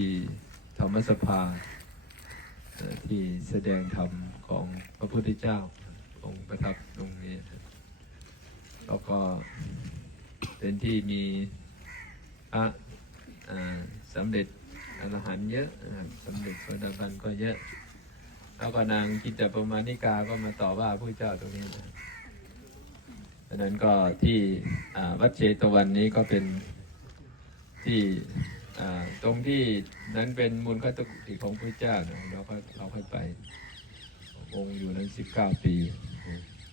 ที่ธรรมสภาที่แสดงธรรมของพระพุทธเจ้าองค์ประทับตรงนี้แล้วก็เป็นที่มีพระอ่าสำเร็จอรหันต์เยอะสำเร็จโสดาบันก็เยอะ แล้วก็นางกิจจปมานิกาก็มาต่อว่าพระเจ้าตรงนี้นะดังนั้นก็ที่วัดเชตวันนี้ก็เป็นที่ ตรงที่นั้นเป็นมูลคัตกุฏิของพระเจ้านะเราก็เราค่อยไปองค์อยู่นั้นสิบเก้าปี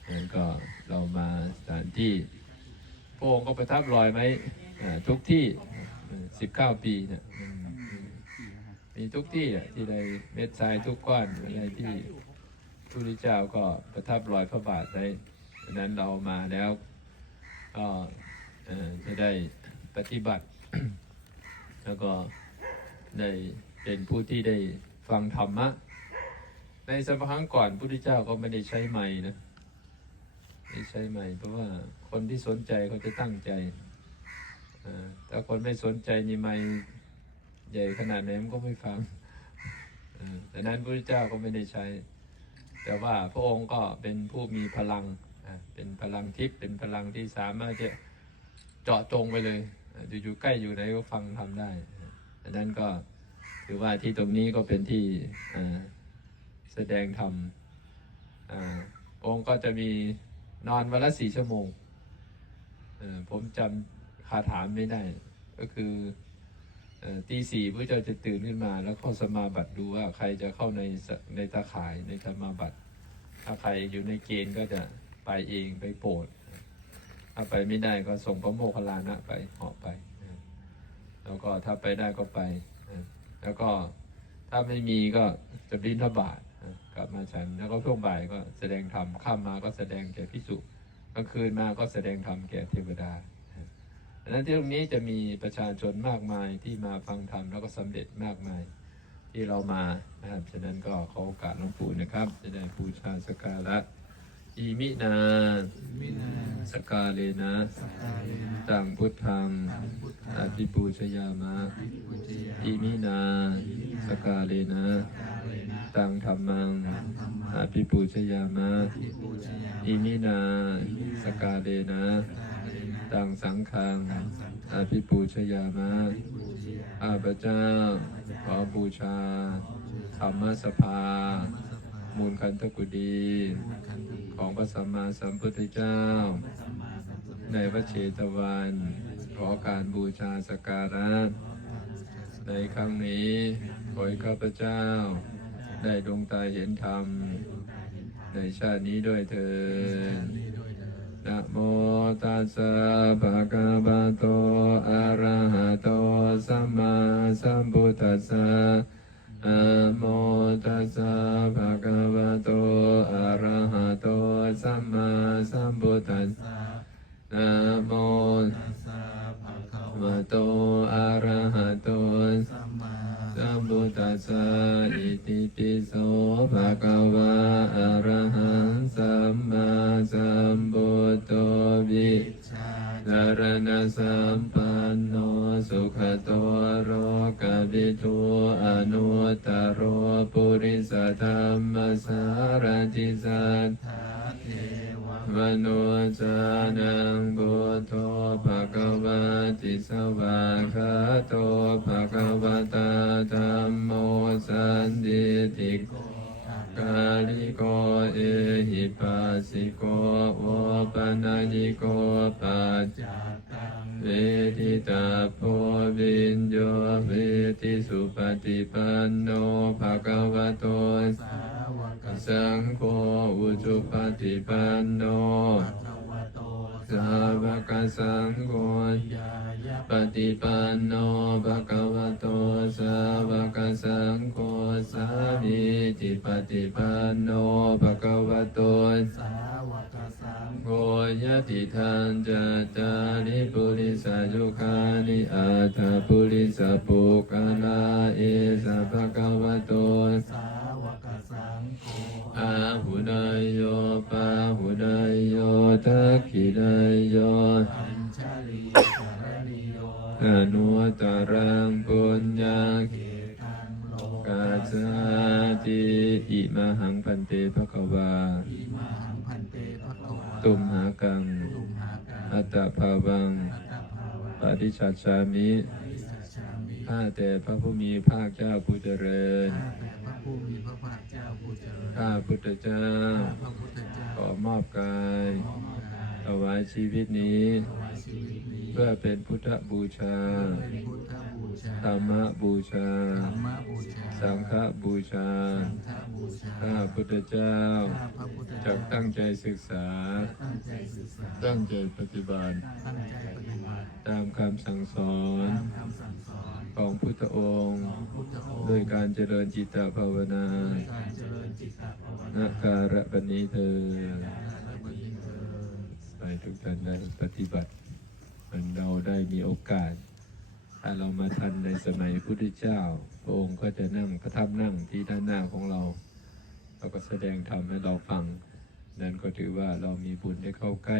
นั้นก็เรามาสถานที่พระองค์ก็ประทับรอยไว้อ่าทุกที่สิบเก้าปีเนะอืมอืมมีทุกที่ที่ใดเม็ดทรายทุกก้อนอะไรที่พระพุทธเจ้าก็ประทับรอยพระบาทไว้นั้นเรามาแล้วก็จะได้ปฏิบัติ แล้วก็ได้เป็นผู้ที่ได้ฟังธรรมะ ในสมัยครั้งก่อนพุทธเจ้าก็ไม่ได้ใช้ไม้นะไม่ใช้ไม้เพราะว่าคนที่สนใจเขาจะตั้งใจอ่าถ้าคนไม่สนใจนี่ไม้ใหญ่ขนาดไหนมันก็ไม่ฟังแต่นั้นพระพุทธเจ้าก็ไม่ได้ใช้ แต่ว่าพระองค์ก็เป็นผู้มีพลัง เป็นพลังทิพย์ เป็นพลังที่สามารถจะเจาะจงไปเลย อ่อยู่ใกล้อยู่ไหนก็ฟังทำได้ดังนั้นก็ถือว่าที่ตรงนี้ก็เป็นที่แสดงธรรมองค์ก็จะมีนอนวันละสี่ชั่วโมง ผมจำคาถามไม่ได้ ก็คืออตีสี่พระเจ้าจะตื่นขึ้นมา แล้วเข้าสมาบัติดูว่าใครจะเข้าในในตาข่ายในสมาบัติ ถ้าใครอยู่ในเกณฑ์ก็จะไปเองไปโปรด ถ้าไปไม่ได้ก็ส่งพระโมคคัลลานะไปเหาะไปนะแล้วก็ถ้าไปได้ก็ไปนะแล้วก็ถ้าไม่มีก็จะบินทบาทนะกลับมาฉัน แล้วก็ช่วงบ่ายก็แสดงธรรมข้ามมาก็แสดงแก่พิสุกลางคืนมาก็แสดงธรรมแก่เทวดาดังนั้นที่ตรงนี้จะมีประชาชนมากมายที่มาฟังธรรมแล้วก็สำเร็จมากมายที่เรามานะครับ ฉะนั้นก็ขอโอกาสหลวงปู่นะครับ จะได้บูชาสกการะอิมินาส กาเลนะตังพุทธังอาภิปูชยามะอิมินาสกาเลนะตังธรรมังอาภิปูชยามะอิมินาสกาเลนะตังสังฆังอาภิปูชยามะอาพระเจ้าขอบูชาธรรมสภา มูลคันธกุดี ของพระสัมมาสัมพุทธเจ้า ในพระเชตวัน ขอการบูชาสการะ ในครั้งนี้ขอให้ข้าพเจ้า ได้ดวงตาเห็นธรรม ในชาตินี้ด้วยเถิดนะโมตัสสะภะคะวะโต อะระหะโต สัมมาสัมพุทธัสสะนะโมตัสสะภะคะวะโต อะระหะโต สัมมาสัมพุทธัสสะ นะโมตัสสะภะคะวะโตอะระหะโตสัมมาสัมพุทธัสสะอิติปิโสภะคะวะอะระ ตตโรปุริสธรรมสารติสัทธาเทวมนุจานังบุตโตภะคะวะติสวาคาโต วทิตาโพวินโยเวทิสุปฏิปันโนภะคะวะโตสาวกสังโฆอุจุปฏิปันโน สาวกสังโฆปฏิปันโนภะคะวะโตสาวกสังโฆสามีจิปฏิปันโนภะคะวะโตสาวกสังโฆยะติทันจัตตาริปุริสายุคานิอัตถปุริสปุกาลาเอสะภะคะวะโตสาวกสังโฆอาหุนายโยปาหุนายโยทักขินาโยอนุตตรังปุญญาเขกาสาติอิมาหังพันเตภควาอิมาหังพันเตภควาตุมหากังตุมหากังอัตตภาวังอัตตภาวะปฏิชัชชามิอิสัชชามิข้าแต่พระผู้มีภาคเจ้าผู้เจริญข้าแต่พระผู้มีพระภาคเจ้าผู้เจริญข้าพุทธเจ้าข้าพระพุทธเจ้า ขอมอบกายขอมอบกาย ถวายชีวิตนี้ถวายชีวิตนี้ เพื่อเป็นพุทธบูชาเป็นพุทธบูชาธรรมบูชาธรรมบูชาสังฆบูชา สังฆบูชา ข้าพุทธเจ้าข้าพระพุทธจะเจ้าตั้งใจศึกษาตั้งใจศึกษา ตั้งใจปฏิบัติตั้งใจปฏิบัติตามคำสั่งสอนตามคำสั่งสอนของพุทธองค์ของพุทธองค์ด้วยการเจริญจิตตภาวนาด้วยการเจริญจิตตภาวณนาการะบันนี้เธอ ทุกท่านได้ปฏิบัติมันเราได้มีโอกาส ถ้าเรามาทันในสมัยพุทธเจ้า พระองค์ก็จะนั่งประทับนั่งที่ด้านหน้าของเรา เราก็แสดงธรรมให้เราฟัง นั่นก็ถือว่าเรามีบุญได้เข้าใกล้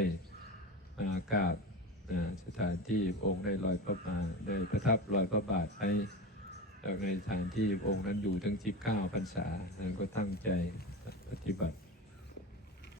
มากราบสถานที่องค์ได้ลอยพระบาทได้ประทับลอยพระบาทให้ในสถานที่องค์นั้นอยู่ถึง19พรรษา นั้นก็ตั้งใจปฏิบัติ